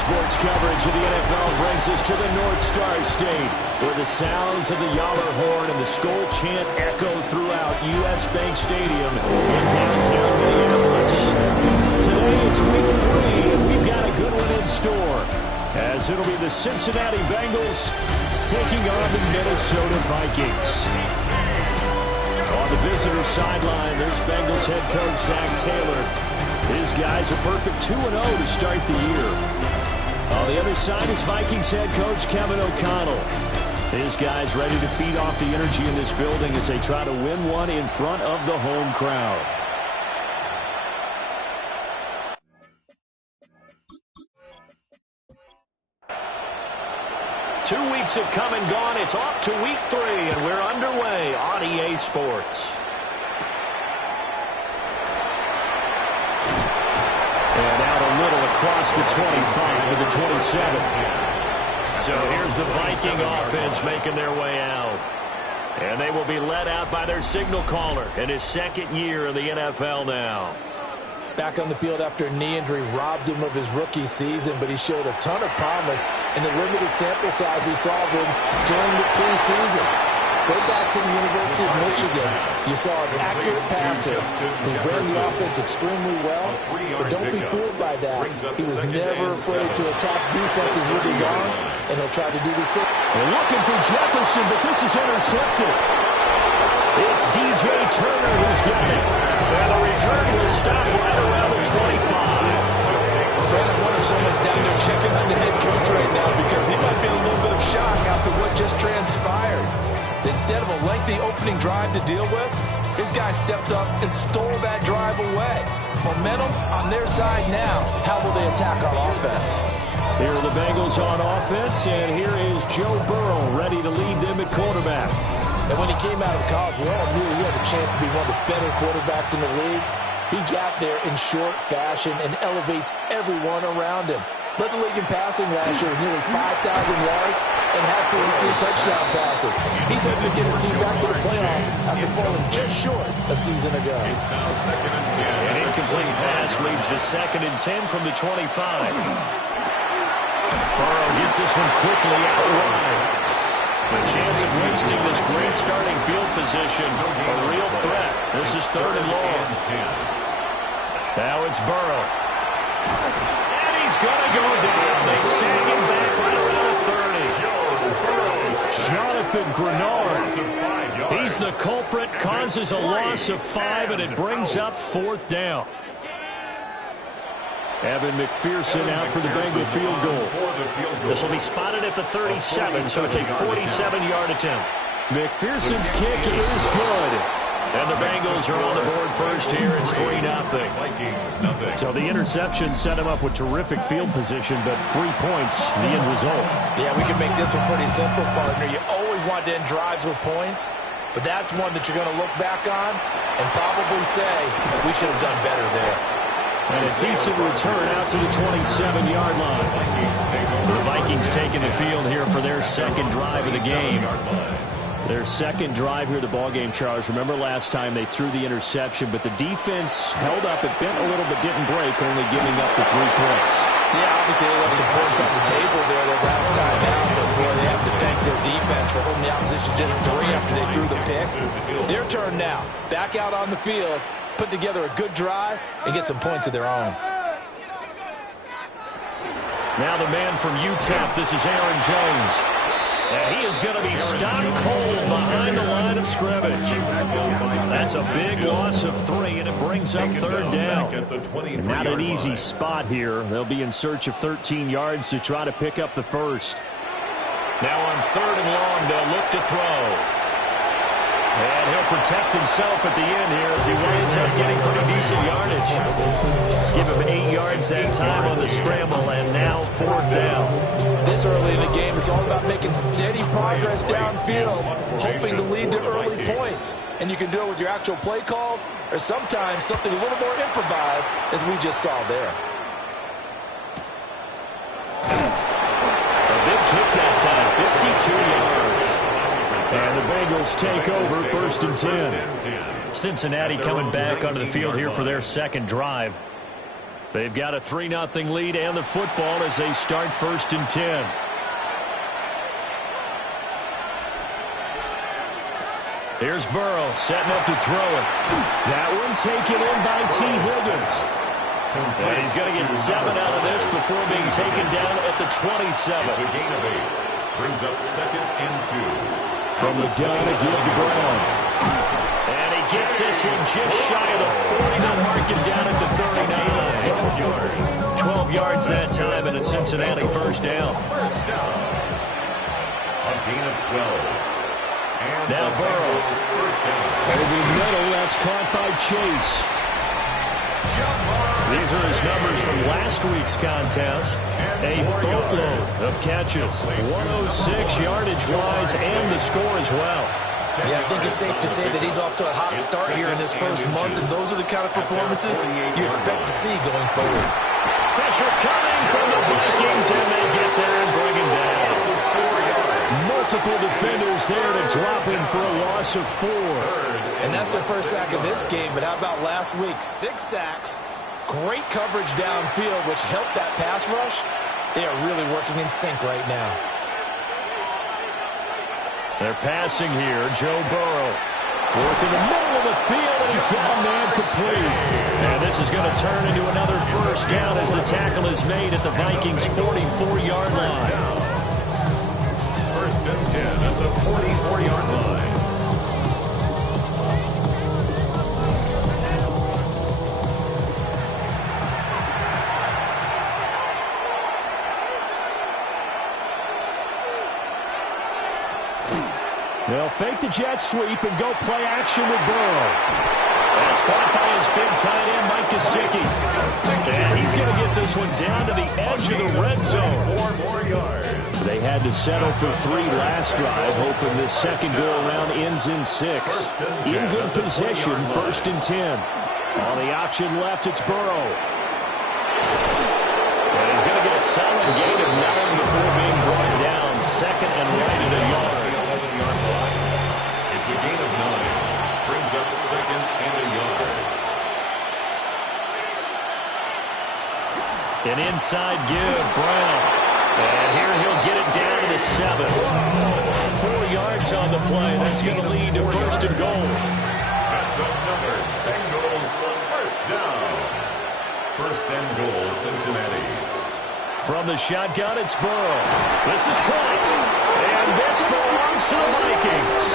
Sports coverage of the NFL brings us to the North Star State, where the sounds of the Yaller horn and the Skol chant echo throughout U.S. Bank Stadium in downtown Minneapolis. Today it's week 3, and we've got a good one in store, as it'll be the Cincinnati Bengals taking on the Minnesota Vikings. On the visitor sideline, there's Bengals head coach Zach Taylor. His guys a perfect 2-0 to start the year. On the other side is Vikings head coach Kevin O'Connell. His guys ready to feed off the energy in this building as they try to win one in front of the home crowd. Two weeks have come and gone. It's off to week 3, and we're underway on EA Sports. And out a little across the 25 to the 27. So here's the Viking offense making their way out. And they will be led out by their signal caller in his second year in the NFL now. Back on the field after a knee injury robbed him of his rookie season, but he showed a ton of promise in the limited sample size we saw of him during the preseason. Go back to the University of Michigan. You saw an accurate passer who ran the offense extremely well, but don't be fooled by that. He was never afraid to attack defenses with his arm, and he'll try to do the same. They're looking for Jefferson, but this is intercepted. It's DJ Turner who's got it. And the return will stop right around the 25. Brandon, I wonder if someone's down there checking on the head coach right now, because he might be in a little bit of shock after what just transpired. Instead of a lengthy opening drive to deal with, his guy stepped up and stole that drive away. Momentum on their side now. How will they attack on offense? Here are the Bengals on offense, and here is Joe Burrow ready to lead them at quarterback. And when he came out of college, we all knew he had a chance to be one of the better quarterbacks in the league. He got there in short fashion and elevates everyone around him. Led the league in passing last year with nearly 5,000 yards and had 43 touchdown passes. He's hoping to get his team back to the playoffs after falling just short a season ago. It's now 2nd and 10. An incomplete pass leads to 2nd and 10 from the 25. Burrow gets this one quickly out wide. The chance of wasting this great starting field position, a real threat. This is 3rd and long. Now it's Burrow. And he's going to go down. They sag him back right around the 30. Jonathan Grenard. He's the culprit, causes a loss of 5, and it brings up 4th down. Evan McPherson out for the Bengal field goal. This will be spotted at the 37, so it's a 47-yard attempt. McPherson's kick is good. And the Bengals are on the board first here. It's 3-0. So the interception set him up with terrific field position, but 3 points, the end result. Yeah, we can make this one pretty simple, partner. You always want to end drives with points, but that's one that you're going to look back on and probably say, we should have done better there. And a decent return out to the 27-yard line. The Vikings taking the field here for their second drive of the game. Their second drive here of the ballgame, Charles. Remember last time they threw the interception, but the defense held up. It bent a little but didn't break, only giving up the 3 points. Yeah, obviously they left some points on the table there the last time out, but boy, they have to thank their defense for holding the opposition just 3 after they threw the pick. Their turn now. Back out on the field, put together a good drive, and get some points of their own. Now the man from UTEP, this is Aaron Jones. And he is going to be stopped cold behind the line of scrimmage. That's a big loss of 3, and it brings up 3rd down. Not an easy spot here. They'll be in search of 13 yards to try to pick up the first. Now on 3rd and long, they'll look to throw. And he'll protect himself at the end here as he winds up getting pretty decent yardage. Give him 8 yards that time on the scramble, and now 4th down. This early in the game, it's all about making steady progress downfield, hoping to lead to early points. And you can do it with your actual play calls or sometimes something a little more improvised, as we just saw there. A big kick that time, 52 yards. And the Bengals take over 1st and 10. Cincinnati coming back onto the field here for their second drive. They've got a 3-0 lead and the football as they start 1st and 10. Here's Burrow setting up to throw it. That one taken in by T. Higgins. And he's going to get 7 out of this before being taken down at the 27. It's a gain of 8. Brings up 2nd and 2. From the gun to give to Brown. And he gets this one just shy of the 40 to mark him down at the 39. 12 yards that time and a Cincinnati first down. A gain of 12. And now Burrow. First down. Over the middle, that's caught by Chase. These are his numbers from last week's contest. A boatload of catches. 106 yardage-wise and the score as well. Yeah, I think it's safe to say that he's off to a hot start here in this first month, and those are the kind of performances you expect to see going forward. Pressure coming from the Vikings, and they get there and bring him down. Multiple defenders there to drop him for a loss of 4. And that's their first sack of this game, but how about last week? 6 sacks, great coverage downfield, which helped that pass rush. They are really working in sync right now. They're passing here. Joe Burrow working the middle of the field, and he's got a man complete. And this is going to turn into another first down as the tackle is made at the Vikings' 44-yard line. 1st and 10 at the 44-yard line. They'll fake the jet sweep and go play action with Burrow. That's caught by his big tight end, Mike Gesicki. And he's going to get this one down to the edge of the red zone. 4 more yards. They had to settle for 3 last drive, hoping this second go-around ends in 6. In good position, 1st and 10. On the option left, it's Burrow. And he's going to get a solid gain of 9 before being brought down. 2nd and right at a yard. It's a gain of 9. Brings up 2nd and a yard. An inside give, Brown. And here he'll get it down to the 7. 4 yards on the play. That's going to lead to 1st and goal. That's another Bengals first down. 1st and goal, Cincinnati. From the shotgun, it's Burrow. This is caught. And this belongs to the Vikings. I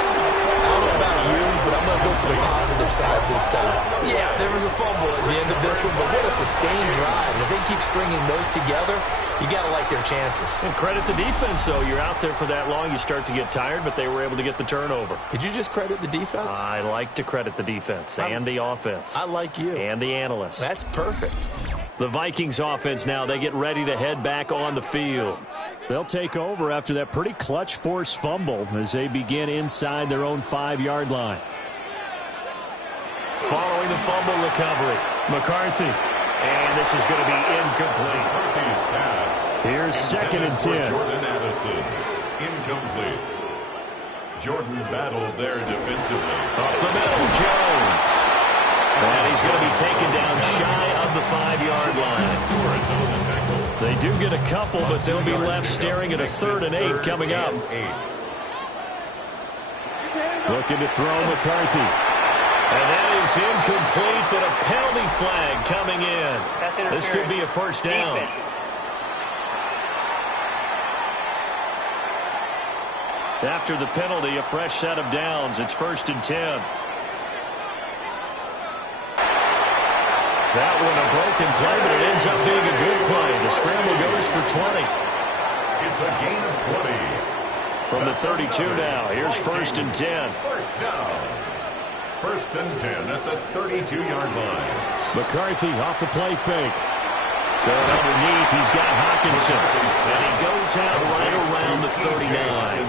don't know about you, but I'm going to go to the positive side this time. Yeah, there was a fumble at the end of this one, but what a sustained drive. And if they keep stringing those together, you got to like their chances. And credit the defense, though. You're out there for that long, you start to get tired, but they were able to get the turnover. Did you just credit the defense? I like to credit the defense and the offense. I like you. And the analysts. That's perfect. The Vikings offense now, they get ready to head back on the field. They'll take over after that pretty clutch forced fumble as they begin inside their own 5-yard line. Following the fumble recovery, McCarthy. And this is going to be incomplete. McCarthy's pass. Here's 2nd and 10. Jordan Addison. Incomplete. Jordan battled there defensively. Up the middle, Jones. And he's going to be taken down shy of the 5-yard line. They do get a couple, but they'll be left staring at a 3rd and 8 coming up. Looking to throw McCarthy. And that is incomplete, but a penalty flag coming in. This could be a first down. After the penalty, a fresh set of downs. It's 1st and 10. That one a broken play, but it ends up being a good play. The scramble goes for 20. It's a gain of 20. From the 32 now, here's 1st and 10. First down. 1st and 10 at the 32-yard line. McCarthy off the play fake. Going underneath, he's got Hawkinson. And he goes out right around the 39. Out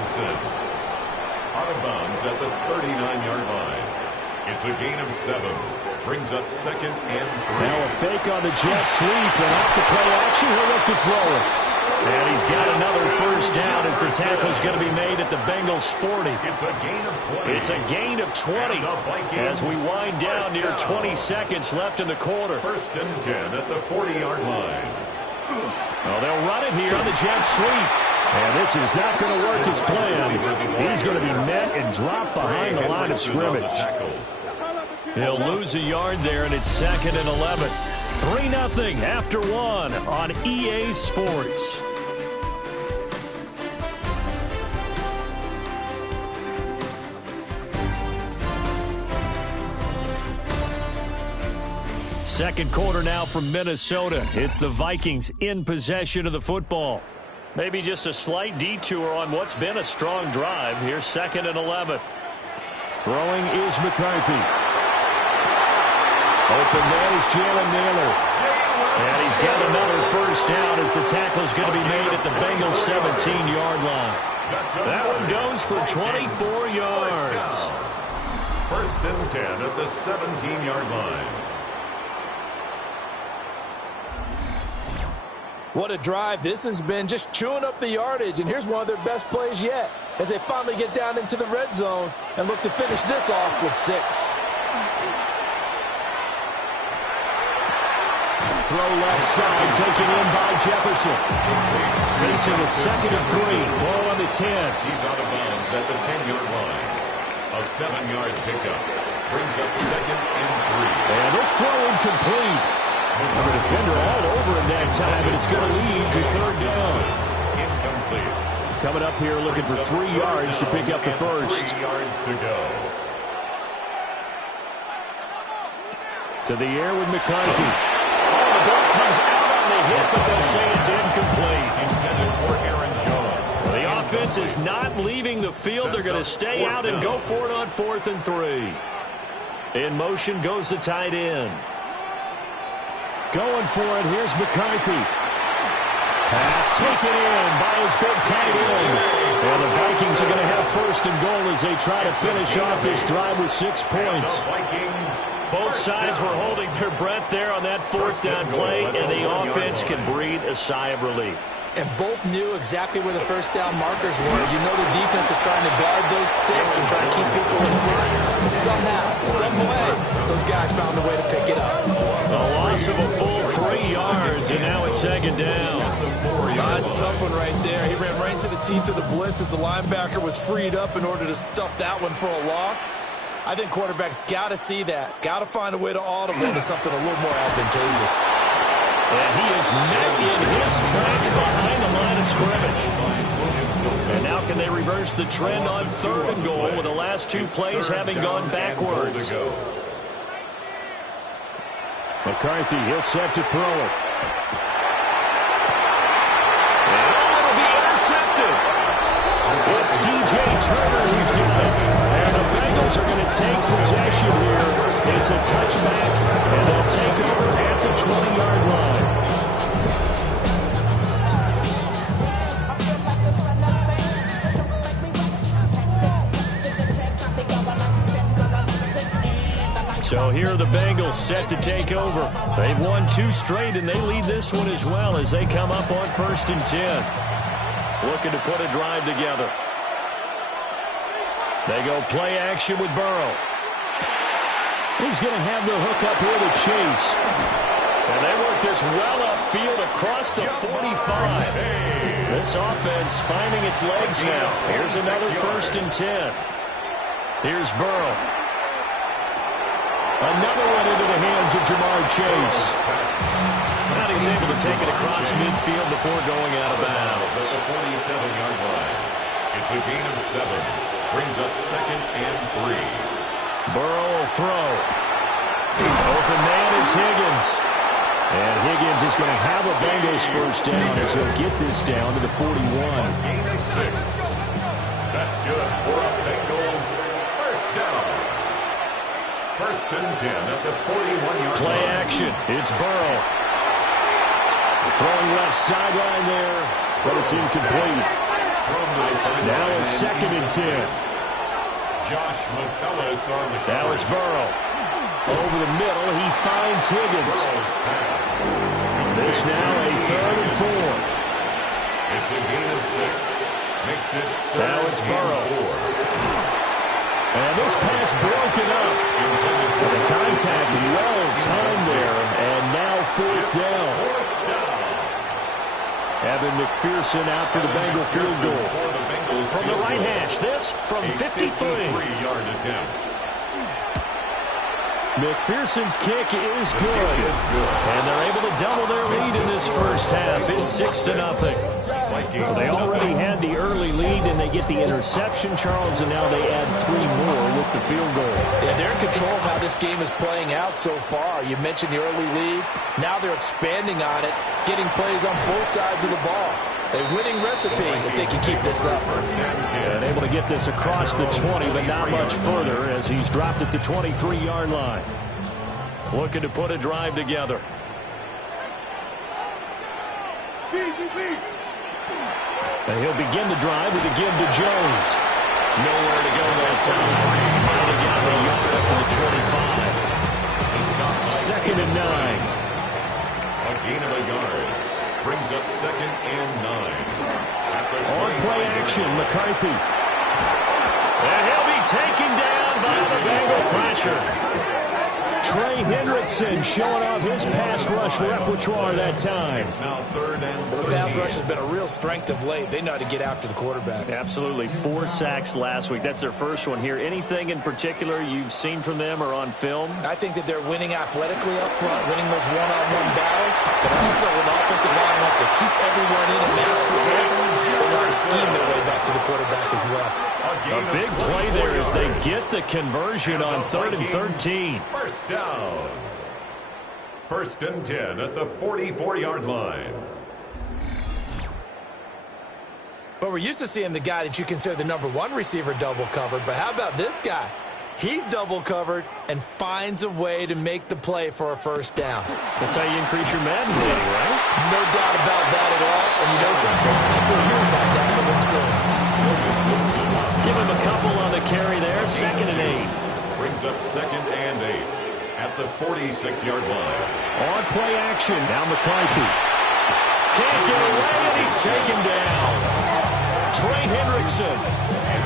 of bounds at the 39-yard line. It's a gain of 7. Brings up 2nd and 3. Now a fake on the jet sweep, and off the play action, he'll look to throw it. And he's got another first down out as the tackle's going to be made at the Bengals 40. It's a gain of 20. It's a gain of 20 as we wind down near 20 seconds left in the quarter. 1st and 10 at the 40-yard line. Well, they'll run it here on the jet sweep. And this is not going to work as planned. He's going to be met and dropped behind the line of scrimmage. He'll lose a yard there, and it's 2nd and 11. 3-0 after 1 on EA Sports. Second quarter now from Minnesota. It's the Vikings in possession of the football. Maybe just a slight detour on what's been a strong drive. Here's 2nd and 11. Throwing is McCarthy. Open man is Jalen Naylor. And he's got another first down as the tackle's going to be made at the Bengals 17-yard line. That one goes for 24 yards. 1st and 10 at the 17-yard line. What a drive this has been, just chewing up the yardage. And here's one of their best plays yet as they finally get down into the red zone and look to finish this off with 6. Throw left side, taken in by Jefferson. Facing a 2nd and 3. Ball on the 10. He's out of bounds at the 10-yard line. A 7-yard pickup brings up 2nd and 3. And this throw incomplete. The defender all over him that time, and it's going to lead to 3rd down. Incomplete. Coming up here looking for 3 yards to pick up the first. 3 yards to go. To the air with McCarthy. Oh, the ball comes out on the hit, but they'll say it's incomplete. Intended for Aaron Jones. The offense is not leaving the field. They're going to stay out and go for it on 4th and 3. In motion goes the tight end. Going for it, here's McCarthy. Pass taken in by his big tight end. And the Vikings are going to have 1st and goal as they try to finish off this drive with 6 points. Both sides were holding their breath there on that 4th down play, and the offense can breathe a sigh of relief. And both knew exactly where the first down markers were. You know the defense is trying to guard those sticks and trying to keep people in front. But somehow, some way, those guys found a way to pick it up. A loss of a full 3 yards, and now it's 2nd down. That's a tough one right there. He ran right into the teeth of the blitz as the linebacker was freed up in order to stop that one for a loss. I think quarterbacks got to see that. Got to find a way to audible into something a little more advantageous. And he is met in his tracks behind the line of scrimmage. And now can they reverse the trend on 3rd and goal with the last 2 plays having gone backwards? McCarthy, he'll set to throw it. And it'll be intercepted. It's DJ Turner who's got it. And the Bengals are going to take possession here. It's a touchback, and they'll take over at the 20-yard line. So here are the Bengals set to take over. They've won 2 straight, and they lead this one as well as they come up on 1st and 10. Looking to put a drive together. They go play action with Burrow. He's going to have the hook up here to Chase. And they work this well upfield across the 45. This offense finding its legs now. Here's another 1st and 10. Here's Burrow. Another one into the hands of Jamar Chase. And he's able to take it across midfield before going out of bounds. At the 47-yard line. It's a gain of 7. Brings up 2nd and 3. Burrow will throw. Open man is Higgins. And Higgins is going to have a Bengals first down as he'll get this down to the 41. Gain of 6. That's good for a Bengals first down. 1st and 10 at the 41-yard line. Play action. It's Burrow. Throwing left sideline there, but it's incomplete. Now it's 2nd and 10. Josh Metellus on the Now it's Burrow. Over the middle, he finds Higgins. This now a 3rd and 4. It's a gain of 6. Makes it Now it's Burrow. And this pass broken up. The contact well timed there, and now fourth down. Evan McPherson out for the Bengal field goal. From the right hash, this from 53. 53-yard attempt. McPherson's kick is good. And they're able to double their lead in this first half. It's 6-0. So they already had the early lead, and they get the interception, Charles, and now they add 3 more with the field goal. Yeah, they're in control of how this game is playing out so far. You mentioned the early lead. Now they're expanding on it, getting plays on both sides of the ball. A winning recipe if they can keep this up. And able to get this across the 20, but not much further as he's dropped at the 23-yard line. Looking to put a drive together. And he'll begin the drive with a give to Jones. Nowhere to go that time. Might have got the yard up to the 25. 2nd and 9. A gain of a yard. Brings up 2nd and 9. On play action, McCarthy. And he'll be taken down by the Bengal pressure. Trey Hendrickson showing off his pass rush repertoire that time. Now 3rd and 13. The pass rush has been a real strength of late. They know how to get after the quarterback. Absolutely. 4 sacks last week. That's their first one here. Anything in particular you've seen from them or on film? I think that they're winning athletically up front, winning those one-on-one battles, but also when the offensive line wants to keep everyone in and mass protect, they know how to scheme their way back to the quarterback as well. A big play there as they get the conversion on 3rd and 13. First down. 1st and 10 at the 44-yard line. But we're used to seeing the guy that you consider the #1 receiver double covered, but how about this guy? He's double covered and finds a way to make the play for a first down. That's how you increase your Madden rating, right? No doubt about that at all. And you know something? We'll hear about that from him soon. Give him a couple on the carry there. 2nd and 8. Brings up 2nd and 8 at the 46-yard line. On play action. Now McCarthy. Can't get away, and he's taken down. Trey Hendrickson.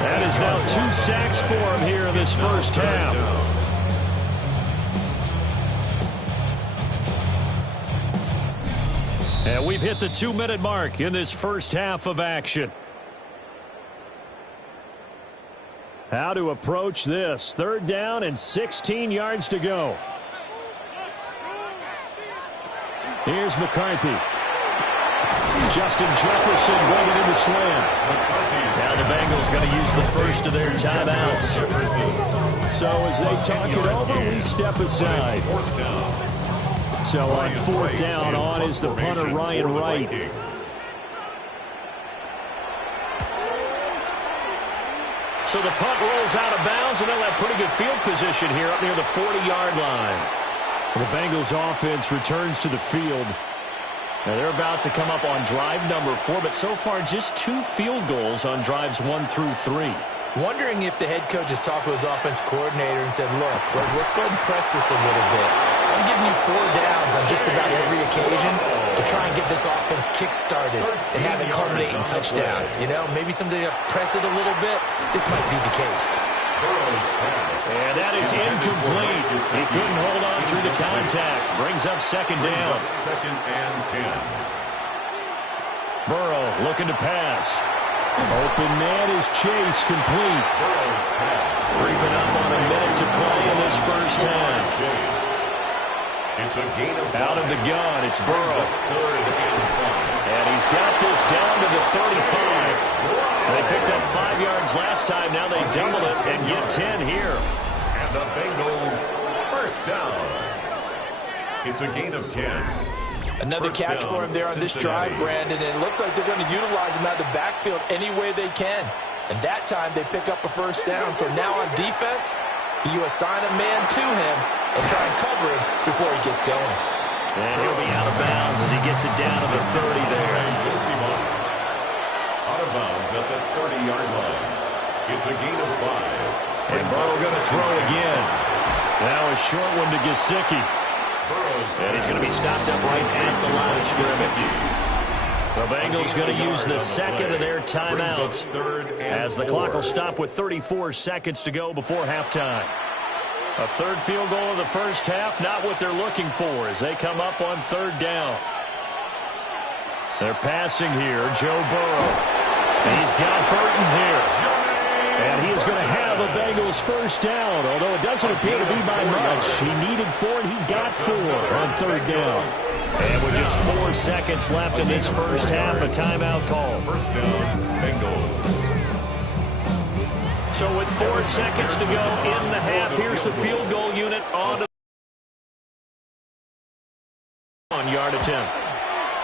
That is now 2 sacks for him here in this first half. And we've hit the 2-minute mark in this first half of action. How to approach this. 3rd down and 16 yards to go. Here's McCarthy. Justin Jefferson running in the slam. Now the Bengals going to use the first of their timeouts. So as they talk it over, we step aside. So on 4th down, on is the punter Ryan Wright. So the punt rolls out of bounds, and they'll have pretty good field position here up near the 40-yard line. The Bengals offense returns to the field. Now they're about to come up on drive number 4, but so far just 2 field goals on drives 1 through 3. Wondering if the head coach has talked with his offense coordinator and said, look, let's go ahead and press this a little bit. I'm giving you 4 downs on just about every occasion to try and get this offense kick-started and have it culminate in touchdowns. You know, maybe something to press it a little bit. This might be the case. And that is incomplete. He couldn't hold on through the contact. Brings up 2nd down. 2nd and 10. Burrow looking to pass. Open man is Chase, complete. Creeping up on a minute to play in this first half. It's a gain of 5. Out of the gun, it's Burrow. 3rd and 5. And he's got this down to the 35. They picked up 5 yards last time. Now they double it and get 10 here. And the Bengals first down. It's a gain of 10. Another catch for him there on this drive, Brandon, and it looks like they're going to utilize him out of the backfield any way they can. And that time they pick up a first down. So now on defense, you assign a man to him and try and cover him before he gets going. And he'll be out of bounds as he gets it down to the 30 there. Out of bounds at the 30-yard line. It's a gain of 5. And Burrow going to throw again. Now a short one to Gesicki. And he's going to be stopped up right at the line of scrimmage. The Bengals going to use the second of their timeouts as the clock will stop with 34 seconds to go before halftime. A third field goal of the first half, not what they're looking for as they come up on third down. They're passing here, Joe Burrow. He's got Burton here. And he is going to have a Bengals first down, although it doesn't appear to be by much. He needed 4, and he got 4 on third down. And with just 4 seconds left in this first half, a timeout call. First down, Bengals. So with 4 seconds to go in the half, here's the field goal unit on yard attempt.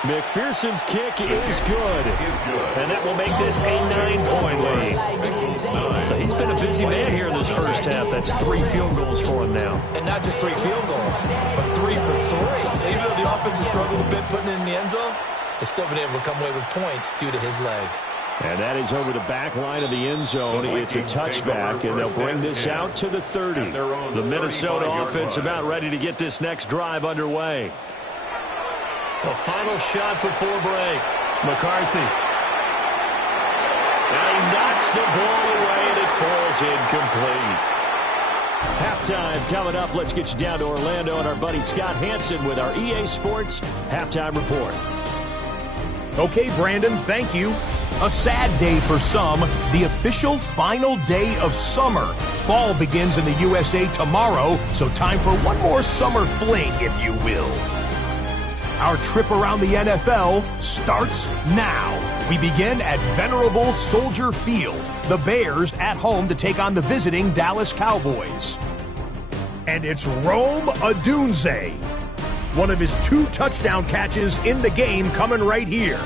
McPherson's kick is good. And that will make this a 9-point lead. So he's been a busy man here in this first half. That's 3 field goals for him now. And not just 3 field goals, but 3 for 3. So even though the offense has struggled a bit putting it in the end zone, they've still been able to come away with points due to his leg. And that is over the back line of the end zone. It's a touchback, and they'll bring this out to the 30. The Minnesota offense about ready to get this next drive underway. The final shot before break. McCarthy. And he knocks the ball away, and it falls incomplete. Halftime coming up. Let's get you down to Orlando and our buddy Scott Hansen with our EA Sports Halftime Report. Okay, Brandon, thank you. A sad day for some, the official final day of summer. Fall begins in the USA tomorrow, so time for one more summer fling, if you will. Our trip around the NFL starts now. We begin at venerable Soldier Field. The Bears at home to take on the visiting Dallas Cowboys. And it's Rome Odunze. One of his 2 touchdown catches in the game coming right here.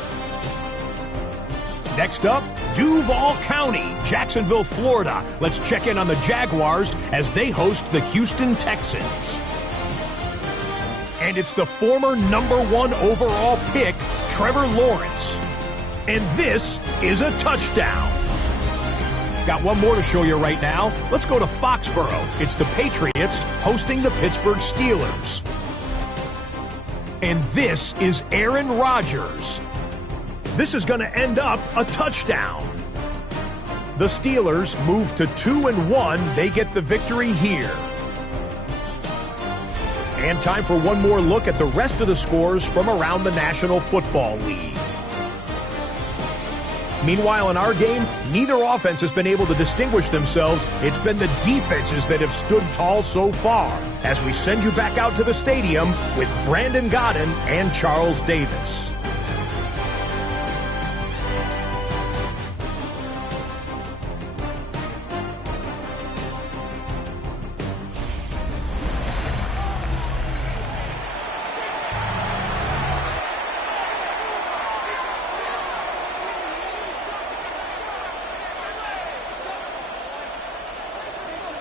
Next up, Duval County, Jacksonville, Florida. Let's check in on the Jaguars as they host the Houston Texans. And it's the former #1 overall pick, Trevor Lawrence. And this is a touchdown. Got one more to show you right now. Let's go to Foxborough. It's the Patriots hosting the Pittsburgh Steelers. And this is Aaron Rodgers. This is going to end up a touchdown. The Steelers move to 2-1. They get the victory here. And time for one more look at the rest of the scores from around the National Football League. Meanwhile, in our game, neither offense has been able to distinguish themselves. It's been the defenses that have stood tall so far. As we send you back out to the stadium with Brandon Godden and Charles Davis.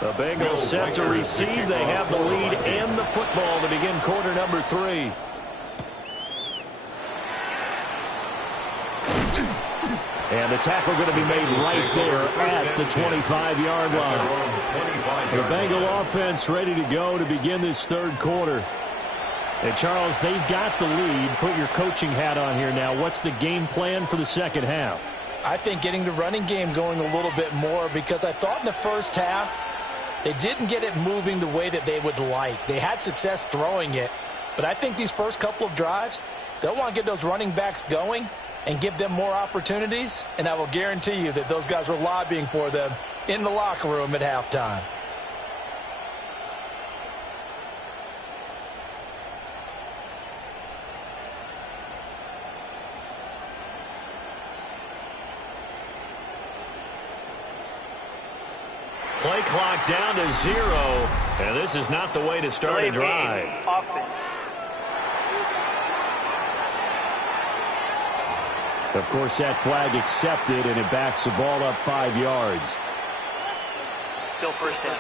The Bengals set to receive. They have the lead and the football to begin quarter number 3. And the tackle going to be made right there at the 25-yard line. The Bengal offense ready to go to begin this third quarter. And Charles, they've got the lead. Put your coaching hat on here now. What's the game plan for the second half? I think getting the running game going a little bit more, because I thought in the first half they didn't get it moving the way that they would like. They had success throwing it, but I think these first couple of drives, they'll want to get those running backs going and give them more opportunities, and I will guarantee you that those guys were lobbying for them in the locker room at halftime. Play clock down to 0, and this is not the way to start a drive. Of course, that flag accepted, and it backs the ball up 5 yards. Still first down.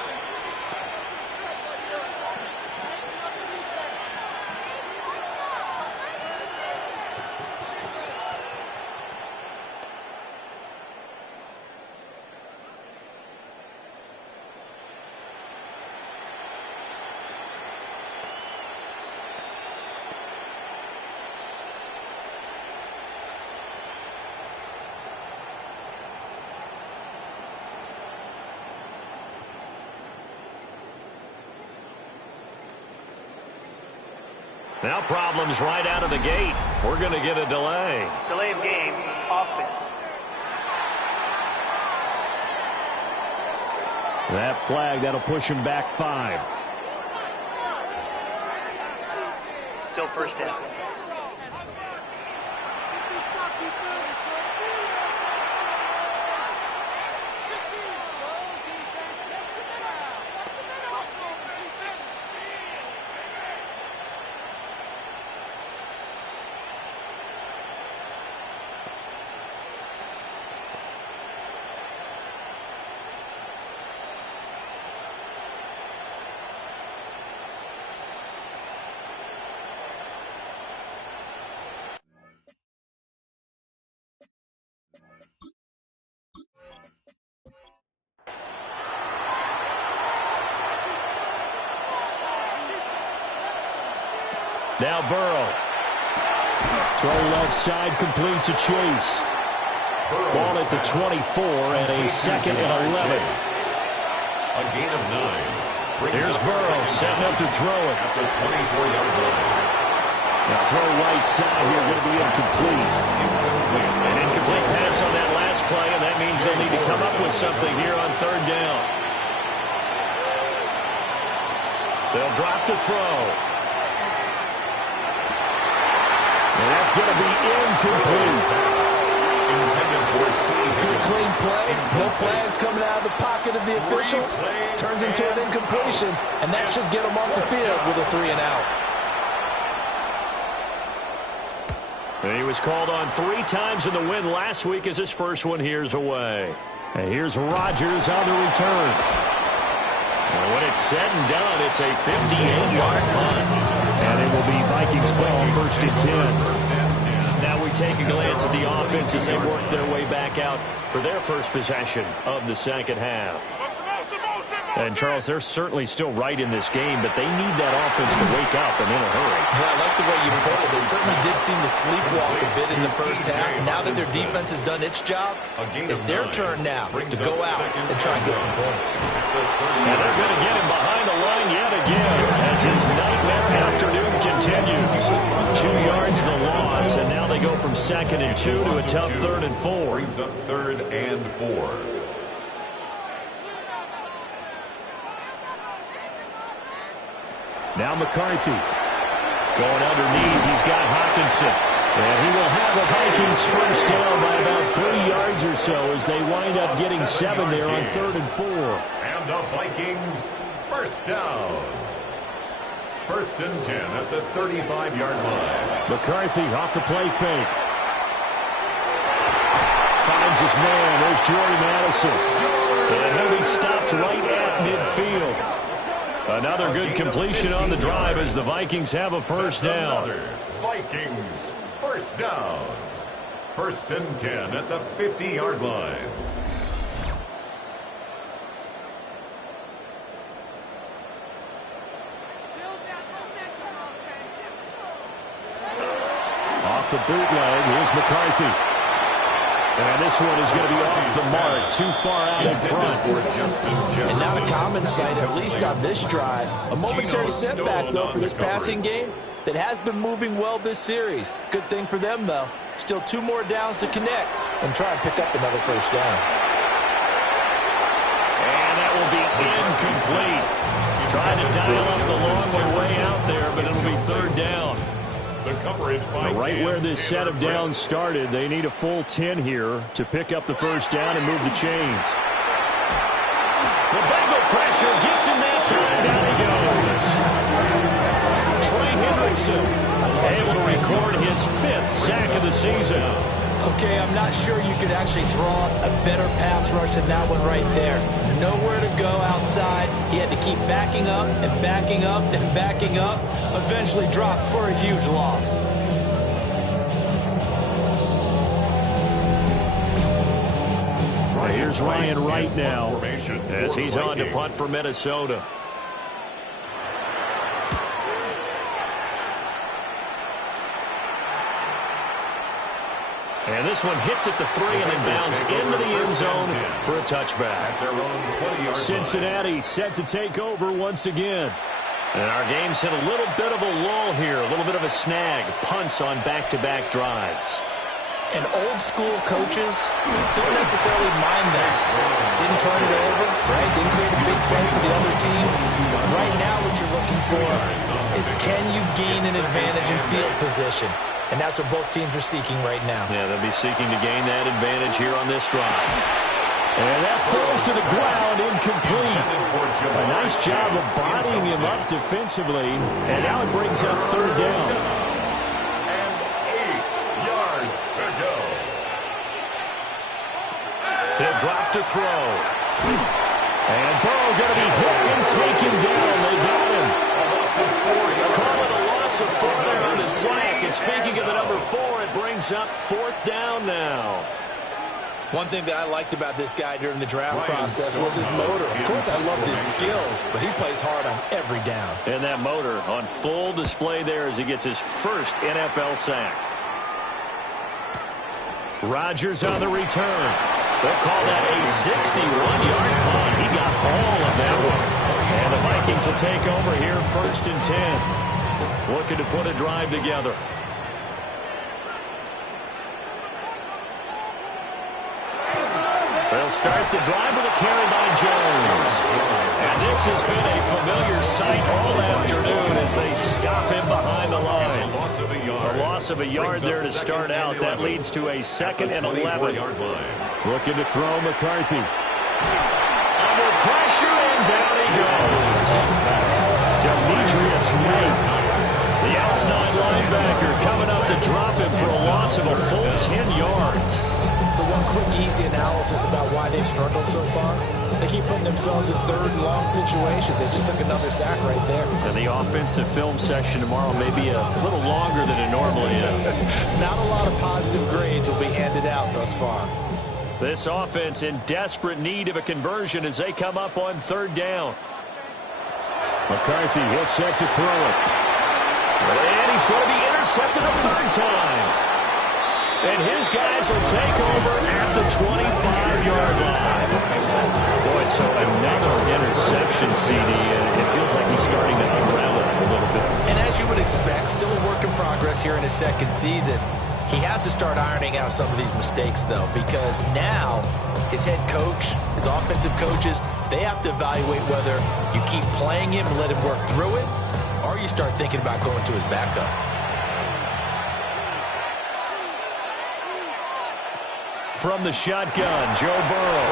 Now problems right out of the gate. We're going to get a delay. Delay of game, offense. That flag, that'll push him back 5. Still first down. Now Burrow. Throw left side, complete to Chase. Ball at the 24 and a 2nd and 11. A gain of 9. Here's Burrow setting up to throw it. At the 24-yard line. Now throw right side here, going to be incomplete. An incomplete pass on that last play, and that means they'll need to come up with something here on 3rd down. They'll drop to throw. And that's going to be incomplete. Good clean play. No flags coming out of the pocket of the officials. Turns into an incompletion, and that should get them off the field with a 3 and out. And he was called on 3 times in the win last week as his first one here's away. And here's Rodgers on the return. And when it's said and done, it's a 58-yard punt. And it will be Vikings ball, 1st and 10. Now we take a glance at the offense as they work their way back out for their first possession of the 2nd half. And, Charles, they're certainly still right in this game, but they need that offense to wake up and in a hurry. Yeah, I like the way you put it. They certainly did seem to sleepwalk a bit in the first half. Now that their defense has done its job, it's their turn now to go out and try and get some points. And they're going to get him behind the line yet again as his nightmare afternoon continues. 2 yards the loss, and now they go from 2nd and 2 to a tough 3rd and 4. Brings up 3rd and 4. Now McCarthy going underneath. He's got Hawkinson. And he will have the Vikings first down by about 3 yards or so as they wind up getting 7 there on 3rd and 4. And the Vikings first down. 1st and 10 at the 35-yard line. McCarthy off the play fake. Finds his man. There's Jordy Madison. And he'll be stopped right at midfield. Another good completion on the drive as the Vikings have a first down. Vikings first down. 1st and 10 at the 50-yard line. Off the bootleg, here's McCarthy. And this one is going to be off the mark, too far out in front. And not a common sight, at least on this drive. A momentary setback, though, for this passing game that has been moving well this series. Good thing for them, though. Still 2 more downs to connect and try and pick up another first down. And that will be incomplete. Trying to dial up the long way out there, but it'll be 3rd down. The coverage by right where this set of downs started, they need a full 10 here to pick up the first down and move the chains. The Bengal pressure gets him that time. Down he goes. Trey Hendrickson able to record his 5th sack of the season. Okay, I'm not sure you could actually draw a better pass rush than that one right there. Nowhere to go outside. He had to keep backing up and backing up and backing up. Eventually dropped for a huge loss. Here's Ryan Wright now as he's on to punt for Minnesota. And this one hits at the 3 and then bounds into the end zone for a touchback. Cincinnati set to take over once again. And our game's hit a little bit of a lull here, a little bit of a snag. Punts on back-to-back drives. And old-school coaches don't necessarily mind that. Didn't turn it over, right? Didn't create a big play for the other team. Right now what you're looking for is can you gain an advantage in field position? And that's what both teams are seeking right now. Yeah, they'll be seeking to gain that advantage here on this drive. And that falls to the ground, incomplete. A nice job of bodying him up defensively. And now it brings up third down. And 8 yards to go. He'll drop to throw. And Burrow going to be hit and taken down. They got him. Call it a loss of 4 there on the sack. And speaking of the number 4, it brings up fourth down now. One thing that I liked about this guy during the draft process was his motor. Of course, I loved his skills, but he plays hard on every down. And that motor on full display there as he gets his first NFL sack. Rodgers on the return. They'll call that a 61-yard punt. He got all of that one. And the Vikings will take over here first and 10. Looking to put a drive together. They'll start the drive with a carry by Jones. And this has been a familiar sight all afternoon as they stop him behind the line. A loss of a yard there to start out. That leads to a 2nd and 11. Looking to throw McCarthy. Under pressure, and down he goes. Demetrius Knight, the outside linebacker, coming up to drop him for a loss of a full 10 yards. So one quick, easy analysis about why they've struggled so far. They keep putting themselves in third and long situations. They just took another sack right there. And the offensive film session tomorrow may be a little longer than it normally is. Not a lot of positive grades will be handed out thus far. This offense in desperate need of a conversion as they come up on third down. McCarthy, he'll set to throw it. And he's going to be intercepted a third time. And his guys will take over at the 25-yard line. Boy, so another interception, CD. It feels like he's starting to unravel a little bit. And as you would expect, still a work in progress here in his second season. He has to start ironing out some of these mistakes, though, because now his head coach, his offensive coaches, they have to evaluate whether you keep playing him and let him work through it, or you start thinking about going to his backup. From the shotgun, Joe Burrow.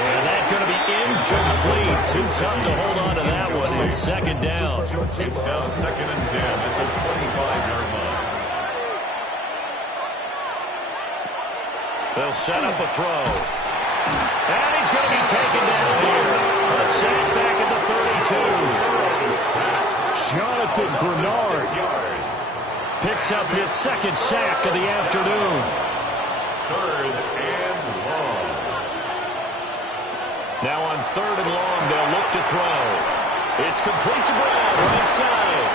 And that's going to be incomplete. Too tough to hold on to that one. It's second down. It's now 2nd and 10 at the 25-yard line. They'll set up a throw. And he's going to be taken down here. A sack back at the 32. Jonathan Bernard picks up his second sack of the afternoon. 3rd and long. Now on 3rd and long, they'll look to throw. It's complete to Brown, right side.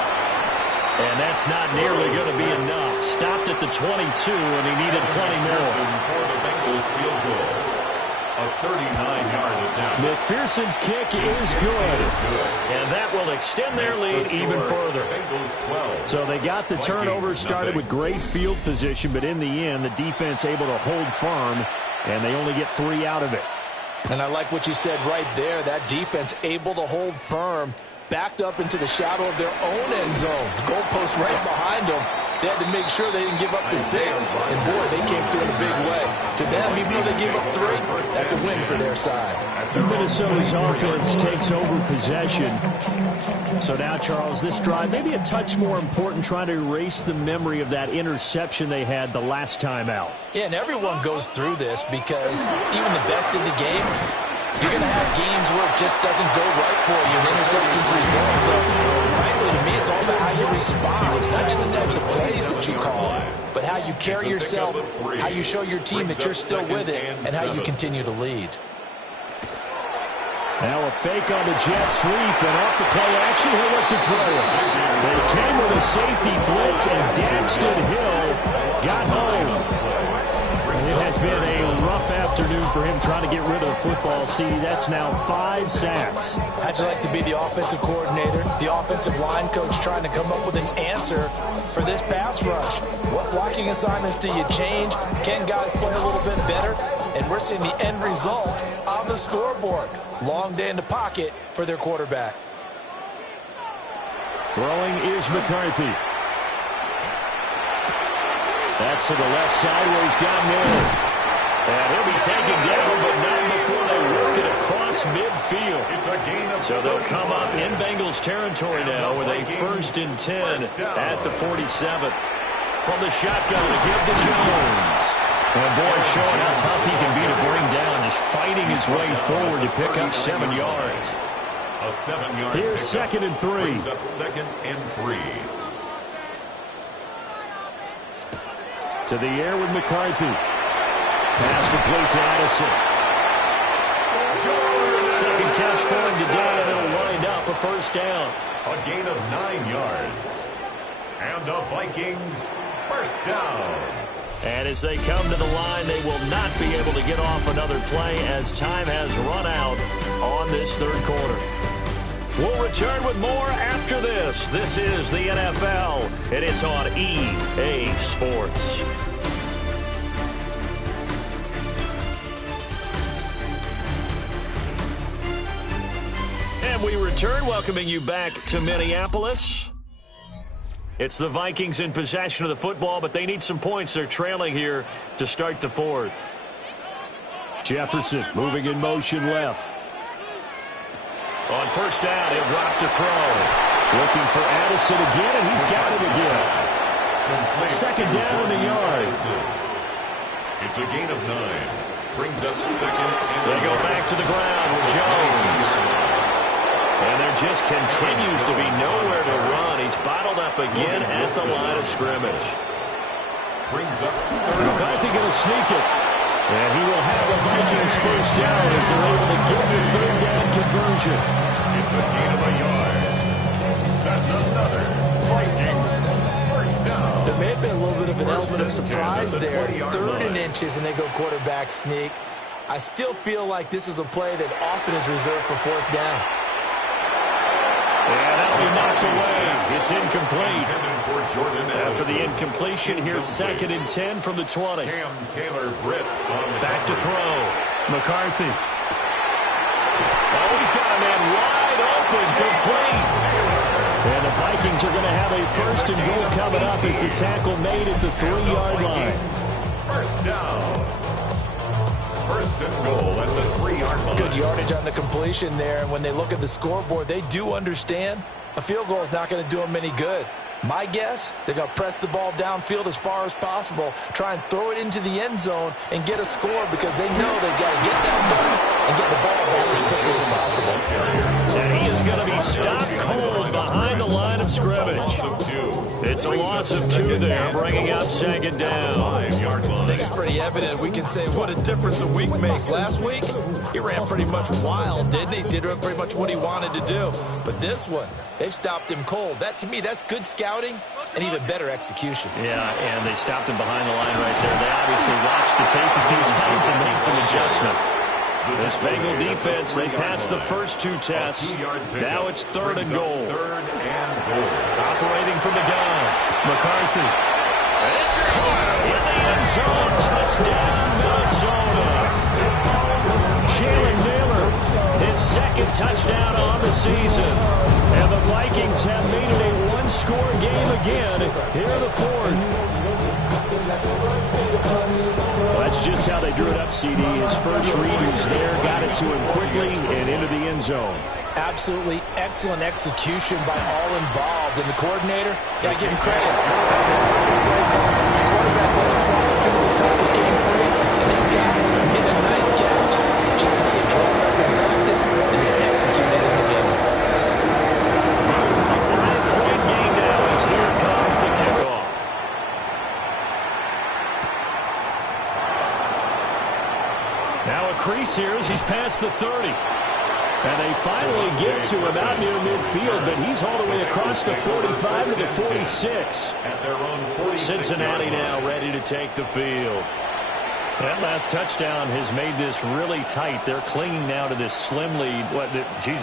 And that's not nearly going to be enough. Stopped at the 22, and he needed plenty more. For the Bengals field goal. A 39-yard attempt. McPherson's kick is good. And that will extend their lead even further. So they got the turnover started with great field position, but in the end, the defense able to hold firm, and they only get 3 out of it. And I like what you said right there. That defense able to hold firm, backed up into the shadow of their own end zone. Goalpost right behind them. They had to make sure they didn't give up the 6. And, boy, they came through in a big way. To them, even though they gave up 3, that's a win for their side. Minnesota's offense takes over possession. So now, Charles, this drive maybe a touch more important, trying to erase the memory of that interception they had the last time out. Yeah, and everyone goes through this because even the best in the game, you're going to have games where it just doesn't go right for you and interceptions result. So, frankly, to me, it's all about how you respond. It's not just the types of plays that you call, but how you carry yourself, how you show your team that you're still with it, and how you continue to lead. Now a fake on the jet sweep, and off the play action, he'll look to throw it. They came with a safety blitz, and Daxton Hill got home. It has It's been a rough afternoon for him trying to get rid of the football. See, that's now 5 sacks. How'd you like to be the offensive coordinator, the offensive line coach, trying to come up with an answer for this pass rush? What blocking assignments do you change? Can guys play a little bit better? And we're seeing the end result on the scoreboard. Long day in the pocket for their quarterback. Throwing is McCarthy. That's to the left side where he's got Miller. And he'll be taken down, but not before they work it across midfield. It's a gain of So they'll come up in Bengals territory now with a 1st and 10 at the 47. From the shotgun to give to Jones. And boy, showing how tough he can be to bring down, just fighting his way forward to pick up 7 yards. A 7-yard Here's 2nd and 3. Brings up 2nd and 3. To the air with McCarthy. Pass complete to Addison. Second catch for him today, and it'll wind up a 1st down. A gain of 9 yards. And the Vikings 1st down. And as they come to the line, they will not be able to get off another play as time has run out on this 3rd quarter. We'll return with more after this. This is the NFL, and it's on EA Sports. And we return, welcoming you back to Minneapolis. It's the Vikings in possession of the football, but they need some points. They're trailing here to start the 4th. Jefferson moving in motion left. On 1st down, he'll drop to throw. Looking for Addison again, and he's got it again. 2nd down in the yard. It's a gain of 9. Brings up 2nd. They go back to the ground with Jones. And there just continues to be nowhere to run. He's bottled up again at the line of scrimmage. Brings up McCarthy going to sneak it. And he will have the Vikings 1st down as they're able to get the 3rd down conversion. It's a gain of a yard. That's another Vikings 1st down. There may have been a little bit of an element of surprise there. 3rd and inches, and they go quarterback sneak. I still feel like this is a play that often is reserved for 4th down. And that'll be knocked away. It's incomplete. After the incompletion, here's 2nd and 10 from the 20. Back to throw. McCarthy. Oh, he's got a man wide open, complete. And the Vikings are going to have a 1st and goal coming up as the tackle made at the 3-yard line. 1st down. 1st and goal at the 3-yard line. Good yardage on the completion there. And when they look at the scoreboard, they do understand a field goal is not going to do them any good. My guess, they're going to press the ball downfield as far as possible, try and throw it into the end zone and get a score because they know they've got to get that done and get the ball back as quickly as possible. And he is going to be stopped cold behind the line of scrimmage. It's a loss of 2 there, bringing up 2nd down. I think it's pretty evident. We can say what a difference a week makes. Last week, he ran pretty much wild, didn't he? Did pretty much what he wanted to do. But this one, they've stopped him cold. That, to me, that's good scouting and even better execution. Yeah, and they stopped him behind the line right there. They obviously watched the tape a few times and made some adjustments. This Bengal defense, they passed the first 2 tests. Now it's 3rd and goal. Operating from the gun, McCarthy. It's caught in the end zone. Touchdown, Minnesota. Jalen Naylor, his 2nd touchdown on the season. And the Vikings have made it a 1-score game again here in the 4th. Well, that's just how they drew it up, CD. His first read was there, got it to him quickly and into the end zone. Absolutely excellent execution by all involved. And the coordinator, got to give him credit. The quarterback let him fall as soon as the target came free. And these guys getting a nice catch. Just how you draw it up in practice and then execute it in the game. A 5-point game now as here comes the kickoff. Now a crease here as he's past the 30. And they finally get to him out near midfield, but he's all the way across the 45 to the 46. Cincinnati now ready to take the field. That last touchdown has made this really tight. They're clinging now to this slim lead.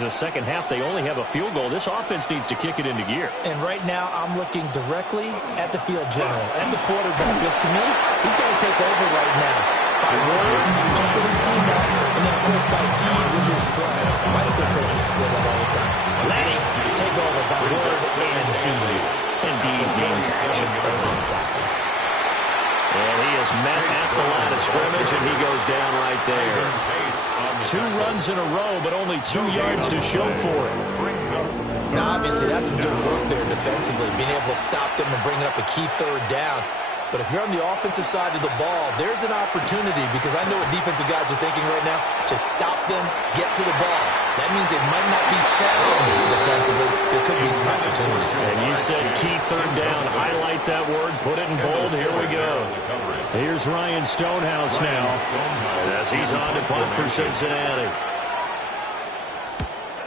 Second half, they only have a field goal. This offense needs to kick it into gear. And right now, I'm looking directly at the field general, at the quarterback. Because to me, he's going to take over right now. By word, pumping his team up, and then, of course, by deed with his play. My school coach used to say that all the time. Lenny, take over by word and deed. And deed means action. Exactly. And he is met at the line of scrimmage, and he goes down right there. 2 runs in a row, but only 2 yards to show for it. Now, obviously, that's some good work there defensively, being able to stop them and bring up a key third down. But if you're on the offensive side of the ball, there's an opportunity, because I know what defensive guys are thinking right now. Just stop them, get to the ball. That means they might not be sound defensively. There could be some opportunities. And you said key third down. Highlight that word. Put it in bold. Here we go. Here's Ryan Stonehouse now as he's on to punt for Cincinnati.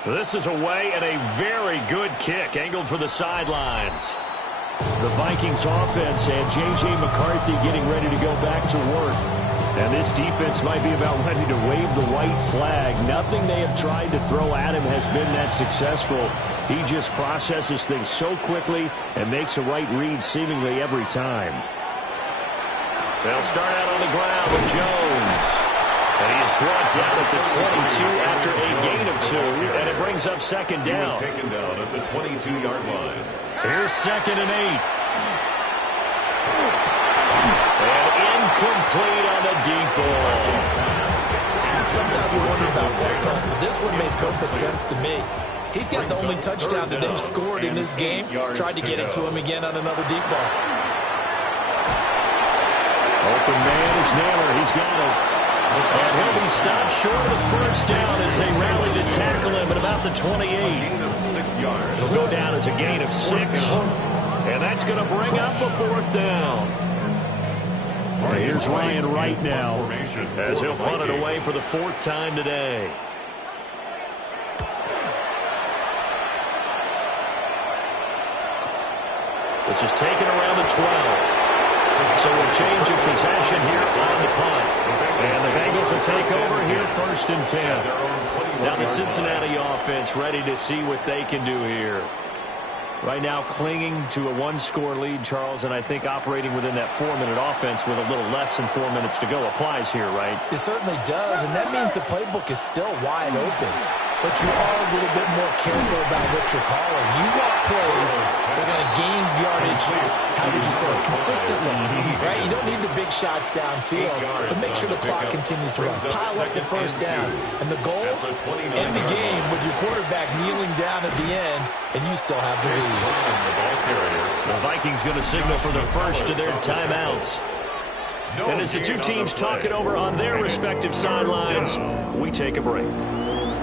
This is away and a very good kick angled for the sidelines. The Vikings offense and J.J. McCarthy getting ready to go back to work. And this defense might be about ready to wave the white flag. Nothing they have tried to throw at him has been that successful. He just processes things so quickly and makes a right read seemingly every time. They'll start out on the ground with Jones. And he is brought down at the 22 after a gain of 2, and it brings up second down. He was taken down at the 22-yard line. Here's 2nd and 8. And incomplete on the deep ball. Sometimes we wonder about play calls, but this one made perfect sense to me. He's got the only touchdown that they've scored in this game. Tried to get it to him again on another deep ball. Open man is Naylor. He's got it. And he'll be stopped short of the first down as they rally to tackle him at about the 28. It'll go down as a gain of 6. And that's going to bring up a 4th down. And here's Ryan Wright now as he'll punt it away for the 4th time today. This is taken around the 12. So a change of possession here on the punt. And the Bengals will take over here 1st and 10. Now the Cincinnati offense ready to see what they can do here. Right now clinging to a 1-score lead, Charles, and I think operating within that 4-minute offense with a little less than 4 minutes to go applies here, right? It certainly does, and that means the playbook is still wide open. But you are a little bit more careful about what you're calling. You want plays that are going to gain yardage, how would you say, consistently, right? You don't need the big shots downfield, but make sure the clock continues to run. Pile up the first downs. And the goal, end the game with your quarterback kneeling down at the end, and you still have the lead. The Vikings going to signal for the first of their timeouts. And as the two teams talk it over on their respective sidelines, we take a break.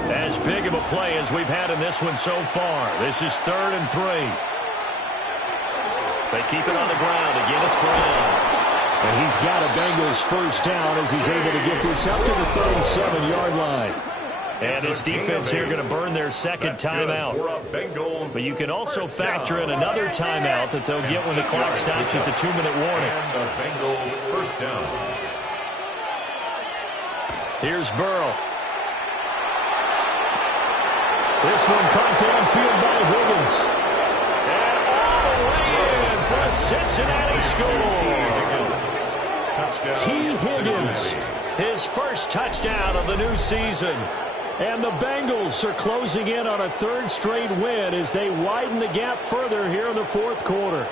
As big of a play as we've had in this one so far. This is 3rd and 3. They keep it on the ground. Again, it's Brown. And he's got a Bengals first down as he's able to get this up to the 37-yard line. And this defense here going to burn their 2nd timeout. But you can also factor in another timeout that they'll get when the clock stops at the 2-minute warning. First down. Here's Burrow. This one caught downfield by Higgins. And all the way in for a Cincinnati score. T. Higgins, his first touchdown of the new season. And the Bengals are closing in on a 3rd straight win as they widen the gap further here in the 4th quarter.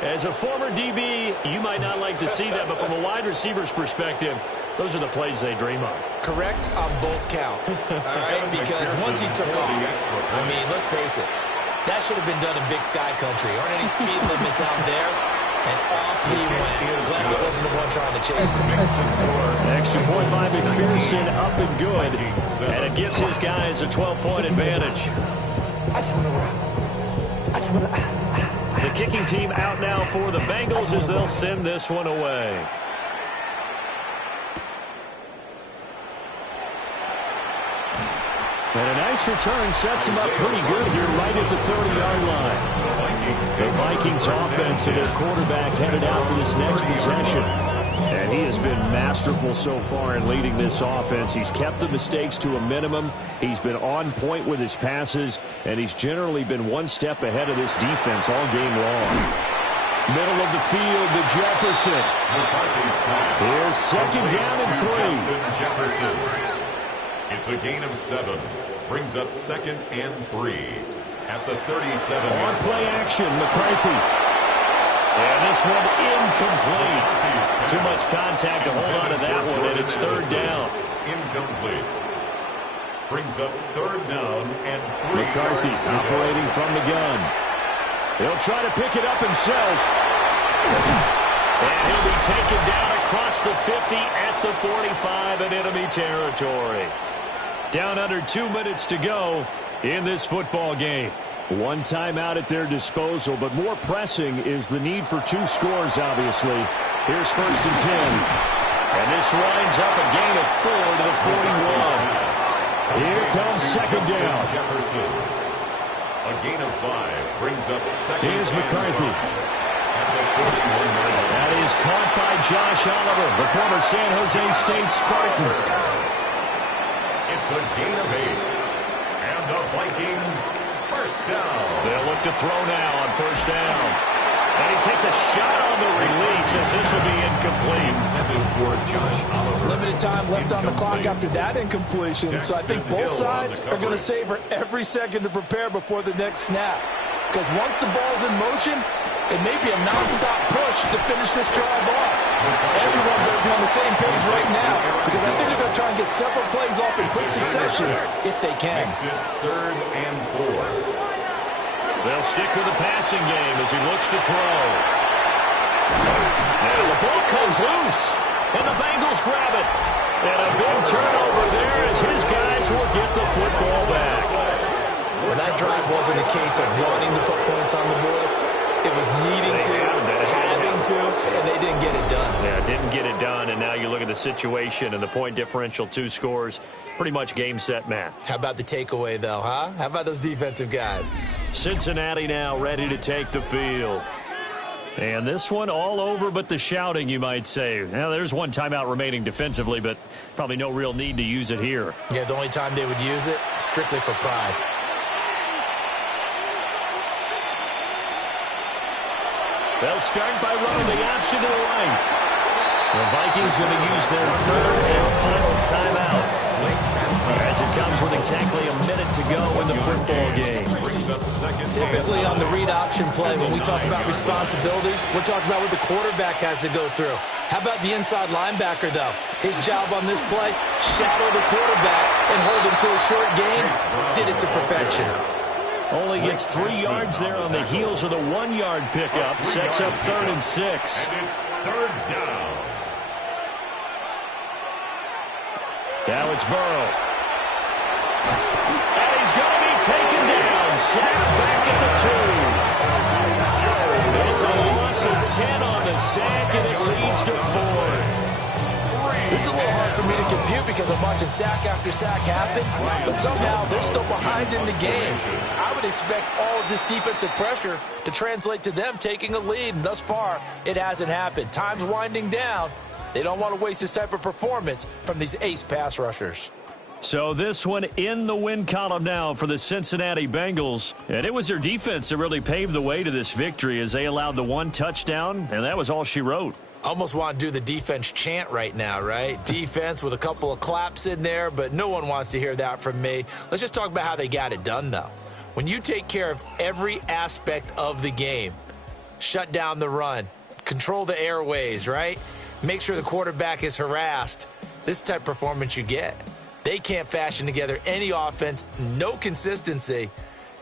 As a former DB, you might not like to see that, but from a wide receiver's perspective, those are the plays they dream of. Correct on both counts, all right? Because once he took off, I mean, let's face it, that should have been done in Big Sky Country. Aren't any speed limits out there? And off he went. Glad I wasn't the one trying to chase him. Extra point by McPherson, up and good. And it gives his guys a 12-point advantage. The kicking team out now for the Bengals as they'll send this one away. And a nice return sets him up pretty good here right at the 30-yard line. The Vikings offense and their quarterback headed out for this next possession. And he has been masterful so far in leading this offense. He's kept the mistakes to a minimum. He's been on point with his passes, and he's generally been one step ahead of this defense all game long. Middle of the field to Jefferson. Here's second down and 3. Jefferson. It's a gain of 7. Brings up second and 3 at the 37. On play action, McCarthy. And this one incomplete. Too much contact to hold on to that one, and it's third down. Incomplete. Brings up third down and 3. McCarthy operating from the gun. He'll try to pick it up himself. And he'll be taken down across the 50 at the 45 in enemy territory. Down under 2 minutes to go in this football game. One timeout at their disposal, but more pressing is the need for 2 scores, obviously. Here's first and 10. And this winds up a gain of 4 to the 41. Here comes second down. Jefferson. A gain of 5 brings up second. Here's McCarthy. That is caught by Josh Oliver, the former San Jose State Spartan. It's a gain of 8. And the Vikings first down. They'll look to throw now on first down. And he takes a shot on the release as this will be incomplete. Intended for Josh Oliver. Limited time left on the clock after that incompletion. So I think both sides are going to savor every second to prepare before the next snap. Because once the ball's in motion, it may be a nonstop push to finish this drive off. Everyone better be on the same page right now, because I think they're going to try and get several plays off in quick succession if they can. Makes it third and 4. They'll stick with the passing game as he looks to throw. And the ball comes loose, and the Bengals grab it. And a big turnover there as his guys will get the football back. Well, that drive wasn't a case of wanting to put points on the board. It was needing to, having to, and they didn't get it done. Yeah, didn't get it done, and now you look at the situation and the point differential, 2 scores, pretty much game, set, match. How about the takeaway, though, huh? How about those defensive guys? Cincinnati now ready to take the field. And this one all over but the shouting, you might say. Now, there's one timeout remaining defensively, but probably no real need to use it here. Yeah, the only time they would use it, strictly for pride. They'll start by running the option to the right. The Vikings going to use their third and final timeout as it comes with exactly a minute to go in the football game. Typically on the read option play, when we talk about responsibilities, we're talking about what the quarterback has to go through. How about the inside linebacker, though? His job on this play, shadow the quarterback and hold him to a short gain. Did it to perfection. Only gets 3 yards there on the heels of the 1-yard pickup. Sets up third and 6. And it's third down. Now it's Burrow. And he's going to be taken down. Sacked back at the 2. It's a loss of 10 on the sack, and it leads to 4th. This is a little hard for me to compute because I'm watching sack after sack happen, but somehow they're still behind in the game. I would expect all of this defensive pressure to translate to them taking a lead, and thus far, it hasn't happened. Time's winding down. They don't want to waste this type of performance from these ace pass rushers. So this one in the win column now for the Cincinnati Bengals. And it was their defense that really paved the way to this victory as they allowed the 1 touchdown, and that was all she wrote. Almost want to do the defense chant right now, right? Defense with a couple of claps in there, but no one wants to hear that from me. Let's just talk about how they got it done, though. When you take care of every aspect of the game, shut down the run, control the airways, right? Make sure the quarterback is harassed. This type of performance you get. They can't fashion together any offense, no consistency,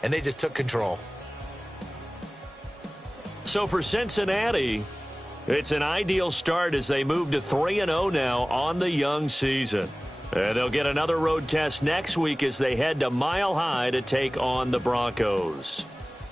and they just took control. So for Cincinnati, it's an ideal start as they move to 3-0 now on the young season. And they'll get another road test next week as they head to Mile High to take on the Broncos.